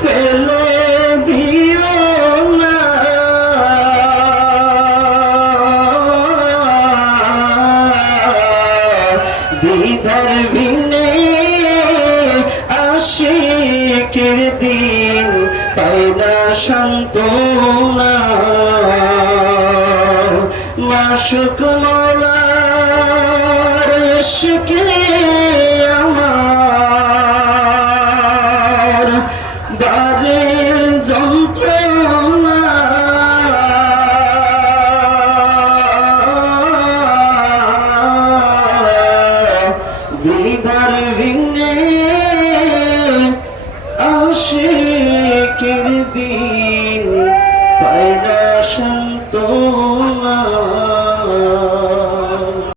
ফেলে দিও না। দিদার বিনে আশিকের দিন পাই না শান্তনা মাসুক মলার শিখে তার ভিঙে আশিকের দিন পায় না